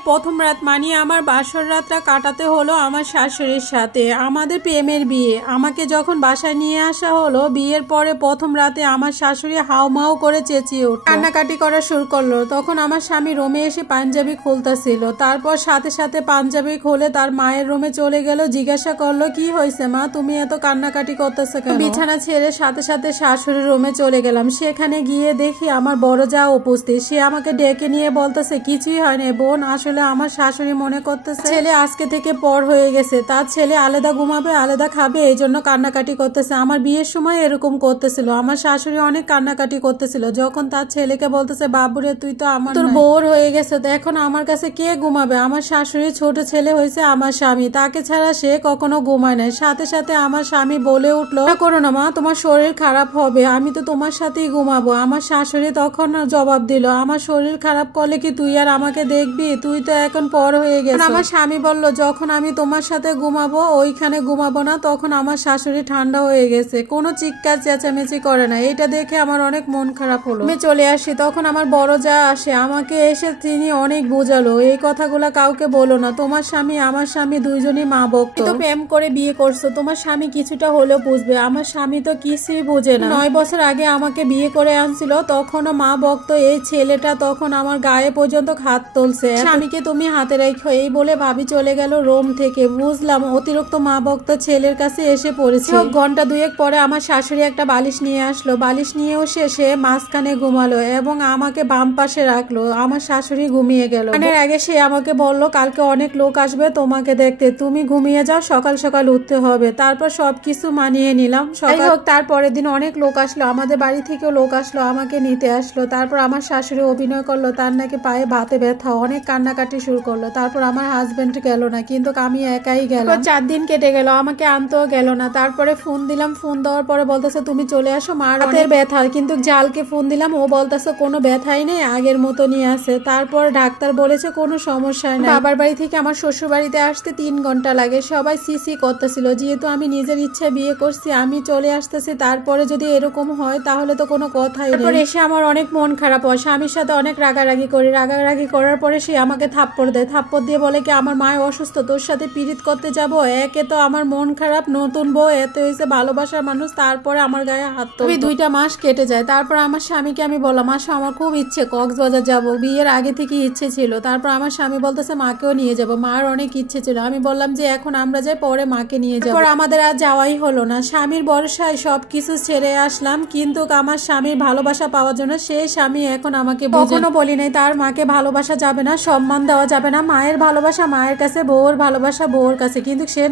বিয়ের প্রথম রাত মানিয়ে আমার বাসর রাতটা কাটাতে হলো আমার শাশুড়ির সাথে। আমাদের প্রেমের বিয়ে। আমাকে যখন বাসায় নিয়ে আসা হলো, বিয়ের পরে প্রথম রাতে আমার শাশুড়ি হাউমাউ করে চেঁচিয়ে উঠল, কান্নাকাটি করা শুরু করলো। তখন আমার স্বামী রুমে এসে পাঞ্জাবি খুলতেছিল। তারপর সাথে সাথে পাঞ্জাবি খুলে তার মায়ের রুমে চলে গেল। জিজ্ঞাসা করলো, কি হয়েছে মা, তুমি এত কান্নাকাটি করতেছো কেন? বিছানা ছেড়ে সাথে সাথে শাশুড়ির রুমে চলে গেলাম। সেখানে গিয়ে দেখি আমার বড় যা উপস্থিত। সে আমাকে ডেকে নিয়ে বলতেছে, কিছুই হয়নি বোন, আসলে আমার শাশুড়ি মনে করতেছে ছেলে আজকে থেকে পর হয়ে গেছে, তার ছেলে আলাদা ঘুমাবে আলাদা খাবে, এই জন্য কান্নাকাটি করতেছে। আমার বিয়ের সময় এরকম করতেছিল। আমার শাশুড়ি অনেক কান্নাকাটি করতেছিল যখন তার ছেলেকে বলতেছে, বাবুরে তুই তো আমার তোর বোর হয়ে গেছে, তো এখন আমার কাছে কে ঘুমাবে? আমার শাশুড়ির ছোট ছেলে হয়েছে আমার স্বামী, তাকে ছাড়া সে কখনো ঘুমায় নাই। সাথে সাথে আমার স্বামী বলে উঠলো, করো না মা, তোমার শরীর খারাপ হবে, আমি তো তোমার সাথেই ঘুমাবো। আমার শাশুড়ি তখন জবাব দিল, আমার শরীর খারাপ করলে কি তুই আর আমাকে দেখবি? তুই তো এখন পর হয়ে গেছে। আমার স্বামী বলল, যখন আমি তোমার সাথে ঘুমাবো ওইখানে ঘুমাবো না। তখন আমার শাশুড়ি ঠান্ডা হয়ে গেছে, কোনো চিৎকার চেঁচামেচি করে না। এটা দেখে আমার অনেক মন খারাপ হলো। আমি চলে আসি, তখন আমার বড় যা আসে, আমাকে এসে তিনি অনেক বোঝালো, এই কথাগুলা কাউকে বলো না, তোমার স্বামী আমার স্বামী দুইজনই মা ভক্ত, তো প্রেম করে বিয়ে করছো, তোমার স্বামী কিছুটা হলেও বুঝবে। আমার স্বামী তো কিছুই বুঝে না। 9 বছর আগে আমাকে বিয়ে করে আনছিল, তখনও মা ভক্ত। এই ছেলেটা তখন আমার গায়ে পর্যন্ত হাত তুলছে, স্বামীকে তুমি হাতে রাখো, এই বলে ভাবি চলে গেল রোম থেকে। বুঝলাম অতিরিক্ত মা ভক্ত ছেলের কাছে এসে পড়েছে। ঘন্টা দুয়েক পরে আমার শাশুড়ি একটা বালিশ নিয়ে আসলো। বালিশ নিয়েও সে মাঝখানে ঘুমালো এবং আমাকে বাম পাশে রাখলো। আমার শাশুড়ি ঘুমিয়ে গেল। আগে সে আমাকে বলল, কালকে অনেক লোক আসবে তোমাকে দেখতে, তুমি ঘুমিয়ে যাও, সকাল সকাল উঠতে হবে। তারপর সবকিছু মানিয়ে নিলাম। সকাল হোক, তারপরের দিন অনেক লোক আসলো, আমাদের বাড়ি থেকেও লোক আসলো, আমাকে নিতে আসলো। তারপর আমার শাশুড়ি অভিনয় করলো তার নাকি পায়ে ভাতে ব্যথা, অনেক কান্নাকাটি শুরু করলো। তারপর আমার হাজবেন্ড গেল না, কিন্তু আমি একাই গেলাম। 4 দিন কেটে গেল, আমাকে আনতেও গেল না। তারপরে ফোন দিলাম, ফোন দেওয়ার পরে বলতেছে, তুমি চলে আসো, মার হাতের ব্যথা। কিন্তু জালকে ফোন দিলাম, ও বলতেছে কোনো ব্যথাই নেই, আগের মতনই আছে। তারপর ডাক্তার বলেছে কোনো সমস্যা নেই। বাবার বাড়ি থেকে আমার শ্বশুর বাড়িতে আসতে 3 ঘন্টা লাগে। সবাই সিসি করতেছিল, যেহেতু আমি নিজের ইচ্ছায় বিয়ে করছি, আমি চলে আসতেছি। তারপরে যদি এরকম হয় তাহলে তো কোনো কথাই নেই। তারপর এসে আমার অনেক মন খারাপ হয়, স্বামীর সাথে অনেক রাগারাগি করি। রাগারাগি করার পরে সে আমাকে থাপ্পড় দেয়। থাপ্পড় দিয়ে বলে কি, আমার মা অসুস্থ, তোর সাথে পীড়িত করতে যাব? একে তো আমার মন খারাপ, নতুন বউ, এত হয়েছে ভালোবাসার মানুষ, তারপরে আমার গায়ে হাত তোলে। 2টা মাস কেটে যায়। তারপর আমার স্বামীকে আমি বললাম, আসো, আমার খুব ইচ্ছে কক্সবাজার যাব, বিয়ের আগে থেকে ইচ্ছে ছিল। তারপর আমার স্বামী বলতেছে, মাকেও নিয়ে যাব। মার অনেক ইচ্ছে ছিল। আমি বললাম যে এখন আমরা যাই, পরে মাকে নিয়ে যাবো। তারপর আমাদের আর যাওয়াই হলো না। স্বামীর ভরসায় সবকিছু ছেড়ে আসলাম, কিন্তু আমার স্বামীর ভালোবাসা পাওয়ার জন্য সেই স্বামী এখন আমাকে কখনো বলি নাই তার মাকে ভালোবাসা যাবে না, সম্মান দেওয়া যাবে না। মায়ের ভালোবাসা মায়ের কাছে, বউর ভালোবাসা বউর কাছে, কিন্তু সে